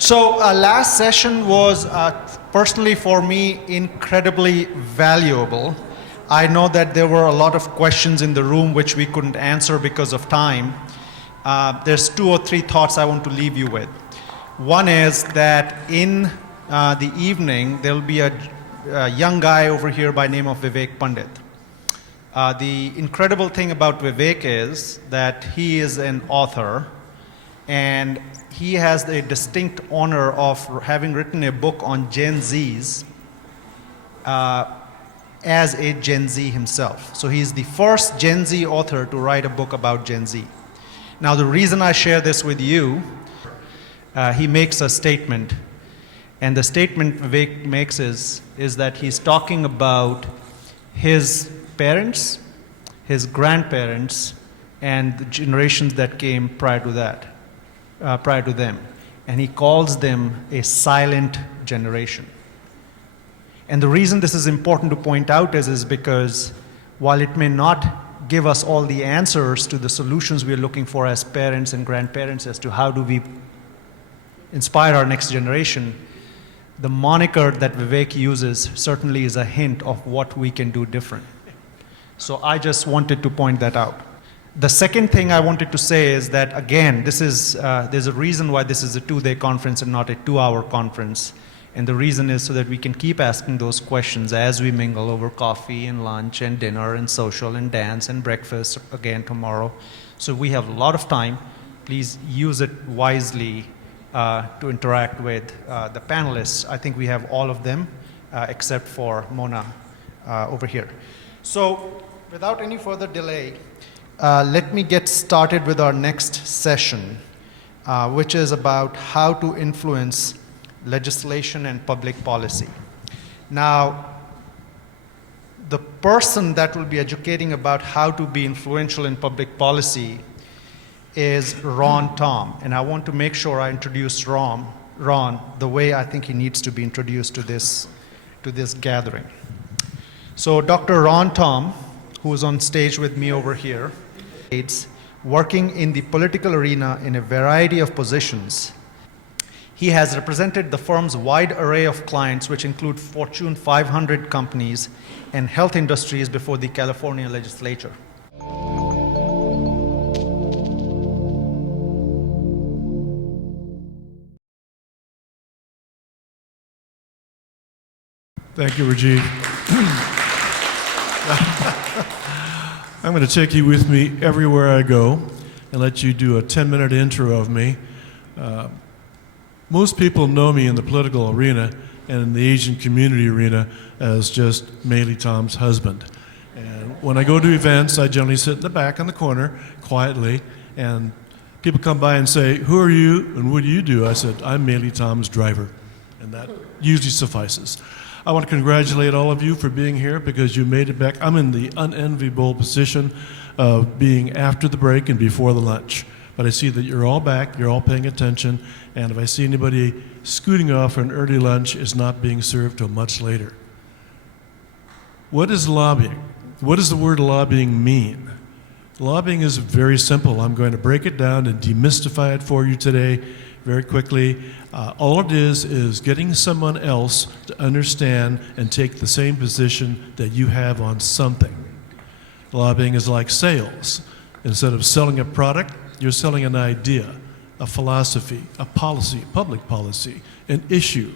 So last session was personally for me incredibly valuable. I know that there were a lot of questions in the room which we couldn't answer because of time. There's 2 or 3 thoughts I want to leave you with. One is that in the evening there will be a young guy over here by name of Vivek Pandit. The incredible thing about Vivek is that he is an author, and he has the distinct honor of having written a book on Gen Zs as a Gen Z himself. So he's the first Gen Z author to write a book about Gen Z. Now the reason I share this with you, he makes a statement, and the statement Vivek makes is that he's talking about his parents, his grandparents, and the generations that came prior to that. Prior to them, and he calls them a silent generation. And the reason this is important to point out is because while it may not give us all the answers to the solutions we are looking for as parents and grandparents as to how do we inspire our next generation, the moniker that Vivek uses certainly is a hint of what we can do different. So I just wanted to point that out. The second thing I wanted to say is that, again, there's a reason why this is a 2-day conference and not a 2-hour conference. And the reason is so that we can keep asking those questions as we mingle over coffee and lunch and dinner and social and dance and breakfast again tomorrow. So we have a lot of time. Please use it wisely to interact with the panelists. I think we have all of them except for Mona over here. So without any further delay, let me get started with our next session, which is about how to influence legislation and public policy. Now, the person that will be educating about how to be influential in public policy is Ron Tom, and I want to make sure I introduce Ron the way I think he needs to be introduced to this gathering. So Dr. Ron Tom, who is on stage with me over here, working in the political arena in a variety of positions. He has represented the firm's wide array of clients, which include Fortune 500 companies and health industries before the California legislature. Thank you, Rajiv. I'm going to take you with me everywhere I go and let you do a 10-minute intro of me. Most people know me in the political arena and in the Asian community arena as just Meili Tom's husband. And when I go to events, I generally sit in the back in the corner quietly, and people come by and say, "Who are you and what do you do?" I said, "I'm Meili Tom's driver," and that usually suffices. I want to congratulate all of you for being here because you made it back. I'm in the unenviable position of being after the break and before the lunch. But I see that you're all back, you're all paying attention, and if I see anybody scooting off for an early lunch, it's not being served till much later. What is lobbying? What does the word lobbying mean? Lobbying is very simple. I'm going to break it down and demystify it for you today very quickly. All it is getting someone else to understand and take the same position that you have on something. Lobbying is like sales. Instead of selling a product, you're selling an idea, a philosophy, a policy, public policy, an issue.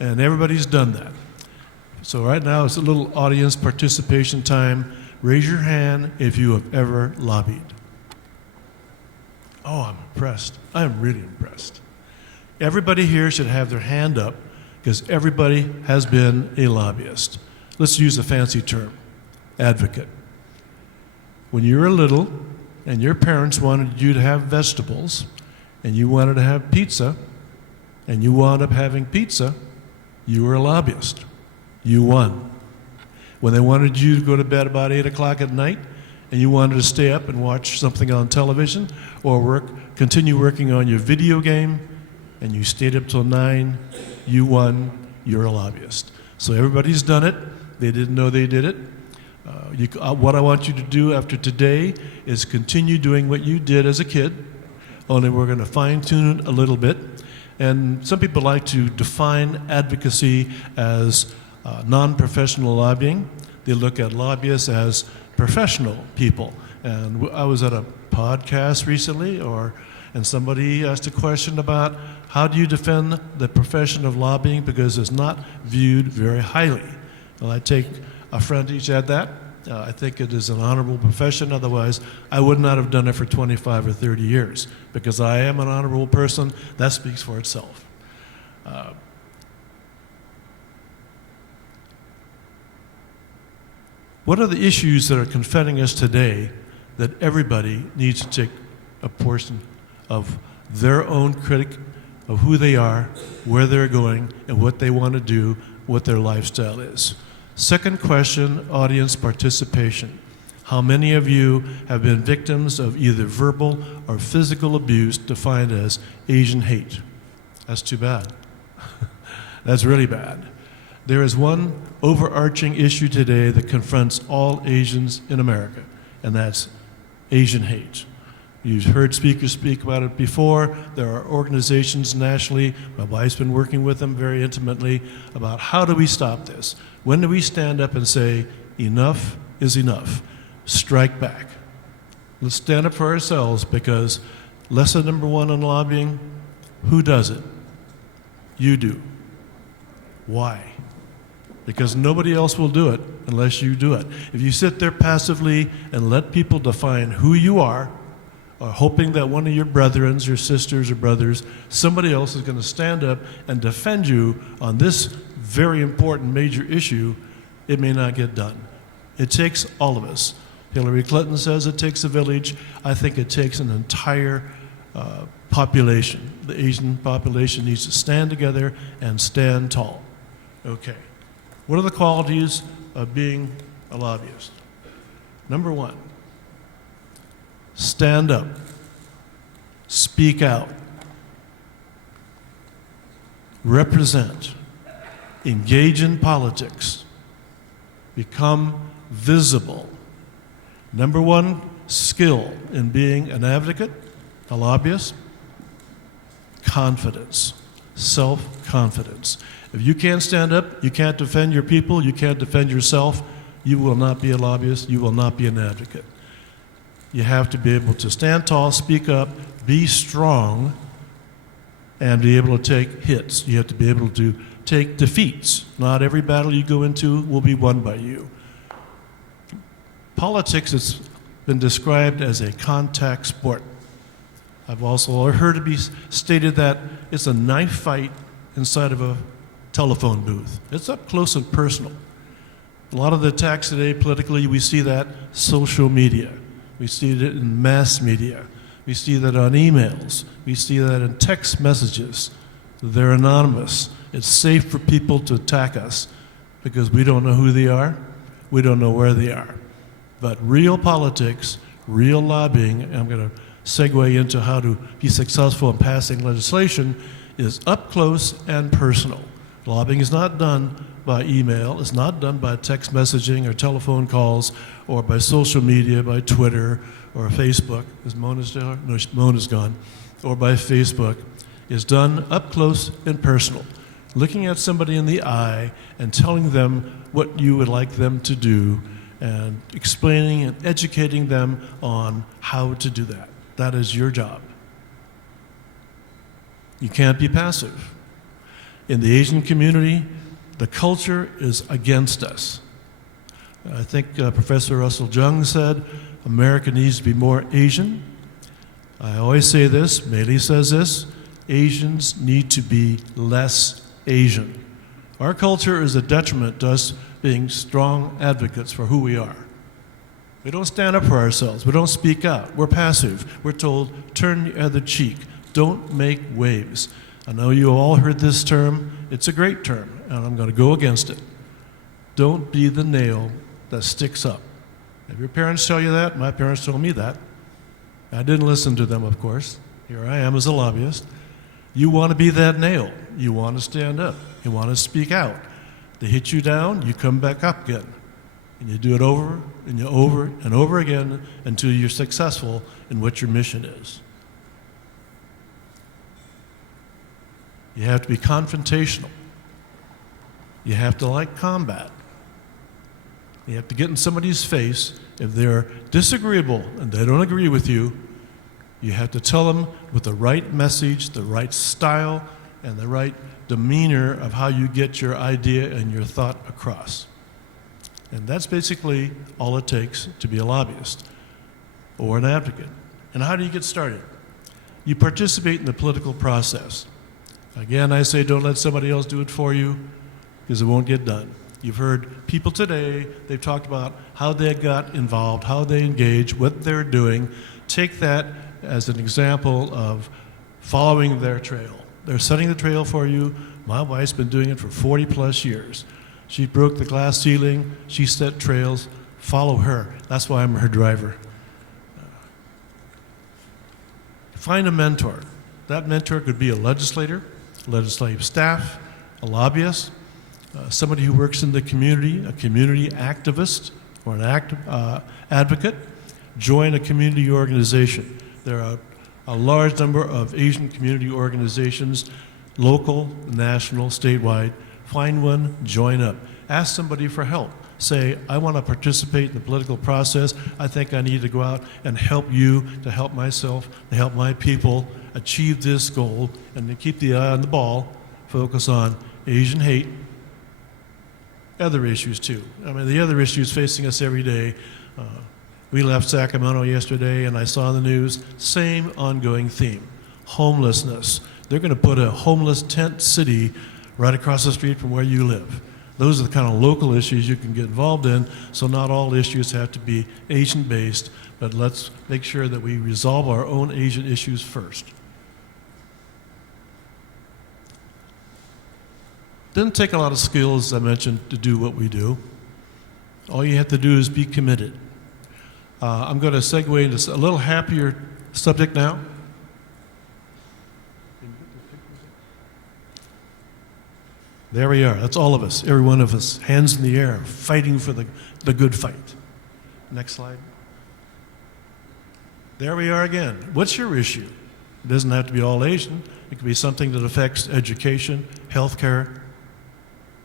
And everybody's done that. So right now it's a little audience participation time. Raise your hand if you have ever lobbied. Oh, I'm impressed. I'm really impressed. Everybody here should have their hand up because everybody has been a lobbyist. Let's use a fancy term, advocate. When you were little and your parents wanted you to have vegetables and you wanted to have pizza and you wound up having pizza, you were a lobbyist. You won. When they wanted you to go to bed about 8 o'clock at night and you wanted to stay up and watch something on television or continue working on your video game, and you stayed up till 9, you won, you're a lobbyist. So everybody's done it. They didn't know they did it. What I want you to do after today is continue doing what you did as a kid, only we're going to fine tune it a little bit. And some people like to define advocacy as non-professional lobbying. They look at lobbyists as professional people. And I was at a podcast recently, and somebody asked a question about how do you defend the profession of lobbying because it's not viewed very highly. Well, I take affrontage at that. I think it is an honorable profession. Otherwise, I would not have done it for 25 or 30 years. Because I am an honorable person, that speaks for itself. What are the issues that are confronting us today that everybody needs to take a portion of their own critic of who they are, where they're going, and what they want to do, what their lifestyle is? Second question, audience participation. How many of you have been victims of either verbal or physical abuse defined as Asian hate? That's too bad. That's really bad. There is one overarching issue today that confronts all Asians in America, and that's Asian hate. You've heard speakers speak about it before. There are organizations nationally. My wife's been working with them very intimately about how do we stop this? When do we stand up and say, enough is enough? Strike back. Let's stand up for ourselves, because lesson number one on lobbying, who does it? You do. Why? Because nobody else will do it unless you do it. If you sit there passively and let people define who you are, or hoping that one of your brethren, your sisters or brothers, somebody else is going to stand up and defend you on this very important major issue, it may not get done. It takes all of us. Hillary Clinton says it takes a village. I think it takes an entire population. The Asian population needs to stand together and stand tall. Okay. What are the qualities of being a lobbyist? Number one, stand up. Speak out. Represent. Engage in politics. Become visible. Number one skill in being an advocate, a lobbyist, confidence, self-confidence. If you can't stand up, you can't defend your people, you can't defend yourself, you will not be a lobbyist, you will not be an advocate. You have to be able to stand tall, speak up, be strong, and be able to take hits. You have to be able to take defeats. Not every battle you go into will be won by you. Politics has been described as a contact sport. I've also heard it be stated that it's a knife fight inside of a telephone booth. It's up close and personal. A lot of the attacks today politically, we see that social media. We see it in mass media. We see that on emails. We see that in text messages. They're anonymous. It's safe for people to attack us because we don't know who they are. We don't know where they are. But real politics, real lobbying, and I'm going to segue into how to be successful in passing legislation, is up close and personal. Lobbying is not done by email. It's not done by text messaging or telephone calls or by social media, by Twitter or Facebook. Is Mona still here? No, Mona's gone. Or by Facebook. It's done up close and personal. Looking at somebody in the eye and telling them what you would like them to do and explaining and educating them on how to do that. That is your job. You can't be passive. In the Asian community, the culture is against us. I think Professor Russell Jung said, America needs to be more Asian. I always say this, Meili says this, Asians need to be less Asian. Our culture is a detriment to us being strong advocates for who we are. We don't stand up for ourselves. We don't speak out. We're passive. We're told, turn the other cheek. Don't make waves. I know you all heard this term. It's a great term, and I'm going to go against it. Don't be the nail that sticks up. Have your parents tell you that? My parents told me that. I didn't listen to them, of course. Here I am as a lobbyist. You want to be that nail. You want to stand up. You want to speak out. They hit you down, you come back up again. And you do it over and over and over again until you're successful in what your mission is. You have to be confrontational. You have to like combat. You have to get in somebody's face. If they're disagreeable and they don't agree with you, you have to tell them with the right message, the right style, and the right demeanor of how you get your idea and your thought across. And that's basically all it takes to be a lobbyist or an advocate. And how do you get started? You participate in the political process. Again, I say don't let somebody else do it for you, because it won't get done. You've heard people today, they've talked about how they got involved, how they engage, what they're doing. Take that as an example of following their trail. They're setting the trail for you. My wife's been doing it for 40 plus years. She broke the glass ceiling, she set trails, follow her. That's why I'm her driver. Find a mentor. That mentor could be a legislator, legislative staff, a lobbyist, somebody who works in the community, a community activist or an advocate. Join a community organization. There are a large number of Asian community organizations, local, national, statewide. Find one, join up. Ask somebody for help. Say, I want to participate in the political process. I think I need to go out and help you, to help myself, to help my people achieve this goal, and to keep the eye on the ball, focus on Asian hate, other issues too. I mean, the other issues facing us every day. We left Sacramento yesterday, and I saw the news, same ongoing theme, homelessness. They're going to put a homeless tent city right across the street from where you live. Those are the kind of local issues you can get involved in, so not all issues have to be Asian-based, but let's make sure that we resolve our own Asian issues first. Doesn't take a lot of skills, as I mentioned, to do what we do. All you have to do is be committed. I'm going to segue into a little happier subject now. There we are. That's all of us, every one of us, hands in the air, fighting for the good fight. Next slide. There we are again. What's your issue? It doesn't have to be all Asian. It could be something that affects education, healthcare,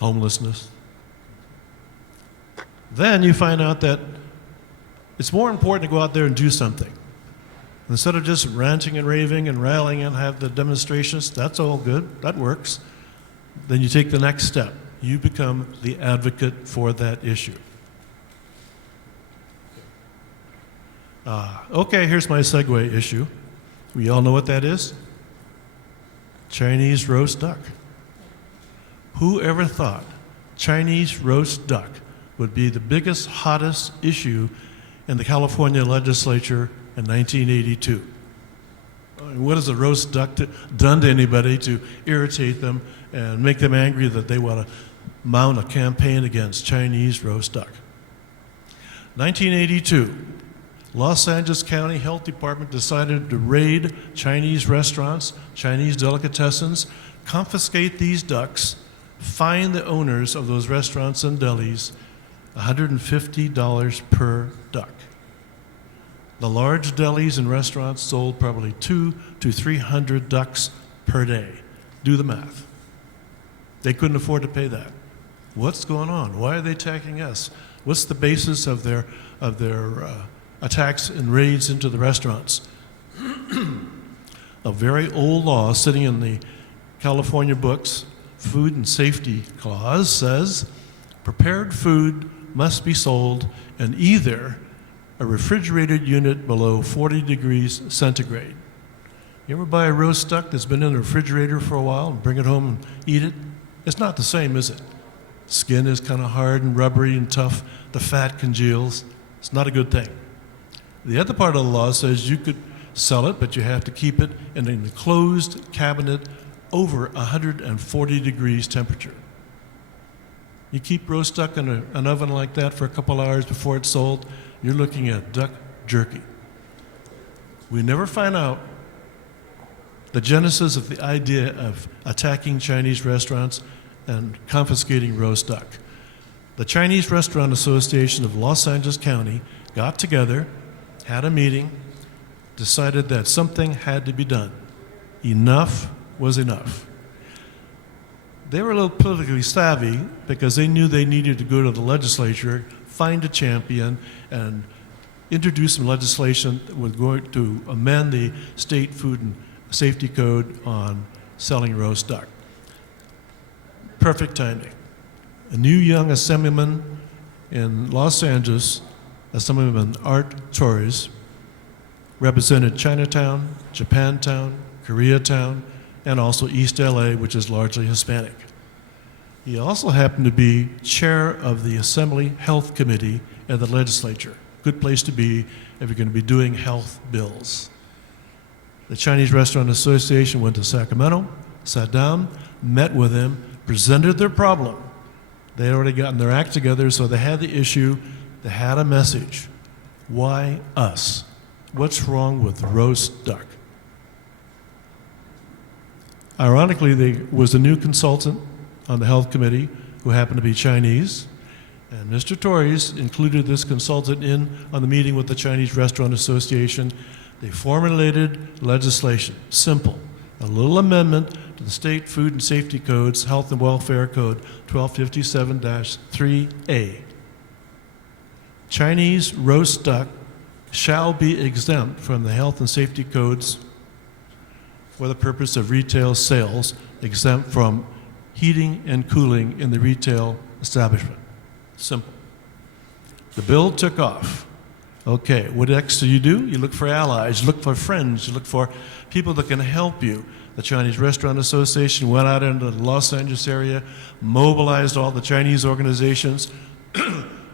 homelessness. Then you find out that it's more important to go out there and do something. Instead of just ranting and raving and rallying and have the demonstrations, that's all good, that works. Then you take the next step. You become the advocate for that issue. Okay, here's my segue issue. We all know what that is? Chinese roast duck. Who ever thought Chinese roast duck would be the biggest, hottest issue in the California legislature in 1982? What has a roast duck done to anybody to irritate them and make them angry that they want to mount a campaign against Chinese roast duck? 1982, Los Angeles County Health Department decided to raid Chinese restaurants, Chinese delicatessens, confiscate these ducks, fine the owners of those restaurants and delis $150 per duck. The large delis and restaurants sold probably 200 to 300 ducks per day. Do the math. They couldn't afford to pay that. What's going on? Why are they attacking us? What's the basis of their attacks and raids into the restaurants? A very old law sitting in the California books, Food and Safety Clause, says prepared food must be sold in either a refrigerated unit below 40 degrees centigrade. You ever buy a roast duck that's been in the refrigerator for a while and bring it home and eat it? It's not the same, is it? Skin is kind of hard and rubbery and tough. The fat congeals. It's not a good thing. The other part of the law says you could sell it, but you have to keep it in an enclosed cabinet over 140 degrees temperature. You keep roast duck in an oven like that for a couple hours before it's sold, you're looking at duck jerky. We never find out the genesis of the idea of attacking Chinese restaurants and confiscating roast duck. The Chinese Restaurant Association of Los Angeles County got together, had a meeting, decided that something had to be done. Enough was enough. They were a little politically savvy because they knew they needed to go to the legislature, find a champion, and introduce some legislation that was going to amend the state food and safety code on selling roast duck. Perfect timing. A new young assemblyman in Los Angeles, Assemblyman Art Torres, represented Chinatown, Japantown, Koreatown, and also East LA, which is largely Hispanic. He also happened to be chair of the Assembly Health Committee at the legislature. Good place to be if you're going to be doing health bills. The Chinese Restaurant Association went to Sacramento, sat down, met with him, presented their problem. They had already gotten their act together, so they had the issue, they had a message. Why us? What's wrong with roast duck? Ironically, there was a new consultant on the health committee who happened to be Chinese, and Mr. Torres included this consultant in on the meeting with the Chinese Restaurant Association. They formulated legislation, simple, a little amendment to the State Food and Safety Code's Health and Welfare Code 1257-3A. Chinese roast duck shall be exempt from the health and safety codes for the purpose of retail sales, exempt from heating and cooling in the retail establishment. Simple. The bill took off. Okay, what next do? You look for allies, you look for friends, you look for people that can help you. The Chinese Restaurant Association went out into the Los Angeles area, mobilized all the Chinese organizations.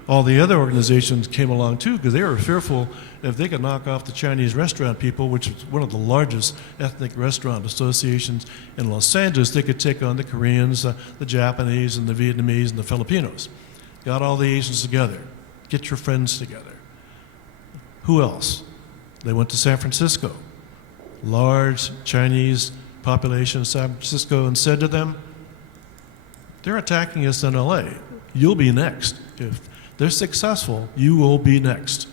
All the other organizations came along too because they were fearful if they could knock off the Chinese restaurant people, which is one of the largest ethnic restaurant associations in Los Angeles, they could take on the Koreans, the Japanese, and the Vietnamese, and the Filipinos. Got all the Asians together. Get your friends together. Who else? They went to San Francisco. Large Chinese population in San Francisco, and said to them, they're attacking us in LA. You'll be next. If they're successful, you will be next.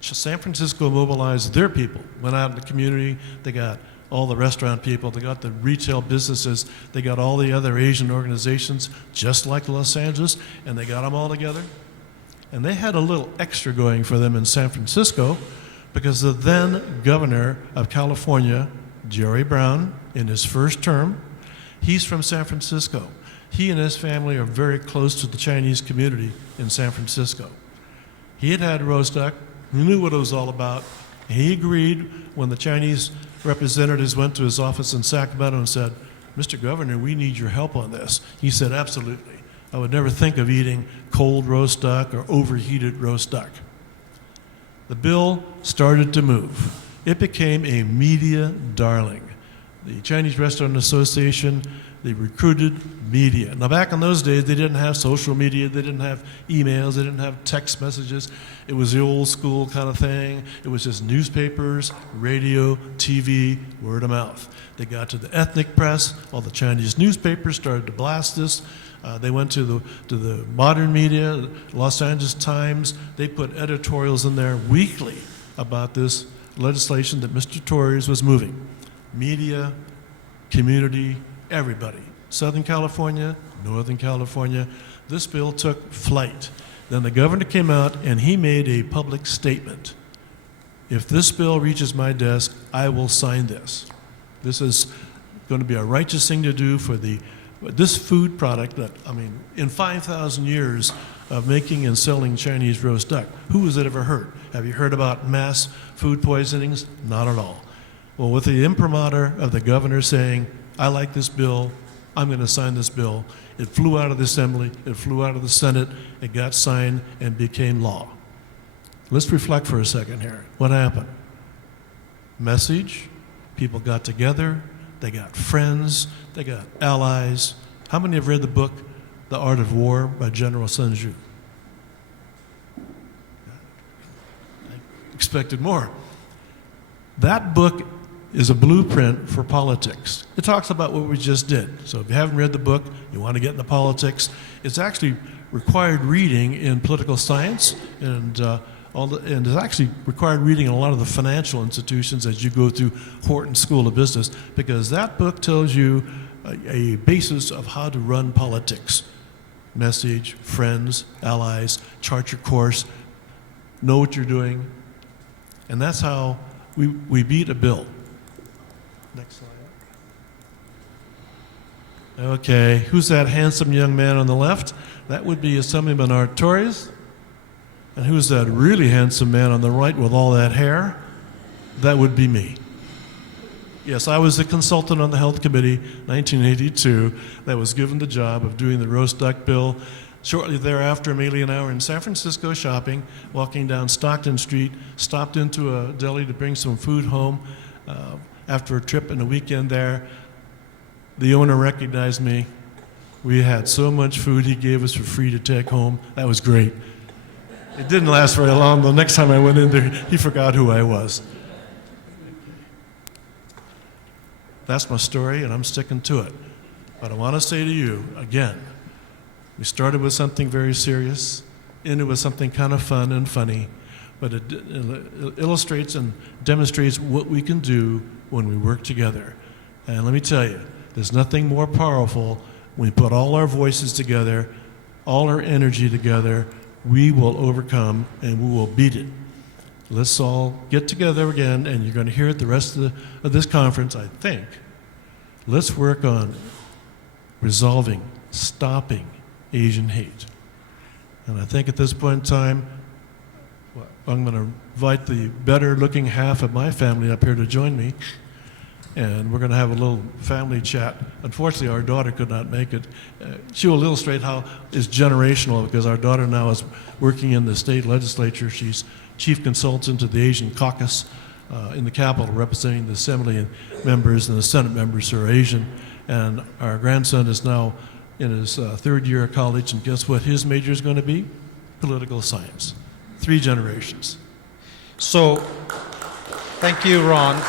San Francisco mobilized their people, went out in the community, they got all the restaurant people, they got the retail businesses, they got all the other Asian organizations, just like Los Angeles, and they got them all together. And they had a little extra going for them in San Francisco because the then governor of California, Jerry Brown, in his first term, he's from San Francisco. He and his family are very close to the Chinese community in San Francisco. He had had roast duck, he knew what it was all about, and he agreed when the Chinese representatives went to his office in Sacramento and said, Mr. Governor, we need your help on this. He said, absolutely. I would never think of eating cold roast duck or overheated roast duck. The bill started to move. It became a media darling. The Chinese Restaurant Association, they recruited media. Now back in those days, they didn't have social media, they didn't have emails, they didn't have text messages. It was the old school kind of thing. It was just newspapers, radio, TV, word of mouth. They got to the ethnic press, all the Chinese newspapers started to blast this. They went to the modern media, Los Angeles Times. They put editorials in there weekly about this legislation that Mr. Torres was moving. Media, community, everybody. Southern California, Northern California. This bill took flight. Then the governor came out and he made a public statement. If this bill reaches my desk, I will sign this. This is going to be a righteous thing to do for this food product that, I mean, in 5,000 years of making and selling Chinese roast duck, who has it ever heard? Have you heard about mass food poisonings? Not at all. Well, with the imprimatur of the governor saying, I like this bill, I'm going to sign this bill, it flew out of the Assembly, it flew out of the Senate, it got signed and became law. Let's reflect for a second here. What happened? Message, people got together, they got friends, they got allies. How many have read the book, The Art of War by General Sun Tzu? I expected more. That book is a blueprint for politics. It talks about what we just did. So if you haven't read the book, you want to get into politics, it's actually required reading in political science and it's actually required reading in a lot of the financial institutions as you go through Wharton School of Business, because that book tells you a basis of how to run politics. Message, friends, allies, chart your course, know what you're doing. And that's how we beat a bill. Next slide. Okay, who's that handsome young man on the left? That would be Assemblyman Art Torres. And who's that really handsome man on the right with all that hair? That would be me. Yes, I was a consultant on the Health Committee, 1982, that was given the job of doing the roast duck bill. Shortly thereafter, Amelia and I were in San Francisco shopping, walking down Stockton Street, stopped into a deli to bring some food home after a trip and a weekend there. The owner recognized me. We had so much food he gave us for free to take home. That was great. It didn't last very long. The next time I went in there, he forgot who I was. That's my story, and I'm sticking to it. But I want to say to you, again, we started with something very serious, ended with something kind of fun and funny, but it illustrates and demonstrates what we can do when we work together. And let me tell you, there's nothing more powerful when we put all our voices together, all our energy together. We will overcome and we will beat it. Let's all get together again, and you're going to hear it the rest of this conference, I think. Let's work on resolving, stopping Asian hate. And I think at this point in time, I'm going to invite the better-looking half of my family up here to join me, and we're going to have a little family chat. Unfortunately, our daughter could not make it. She will illustrate how it's generational, because our daughter now is working in the state legislature. She's chief consultant to the Asian caucus in the Capitol, representing the Assembly members and the Senate members who are Asian. And our grandson is now in his third year of college, and guess what his major is going to be? Political science. 3 generations. So, thank you, Ron.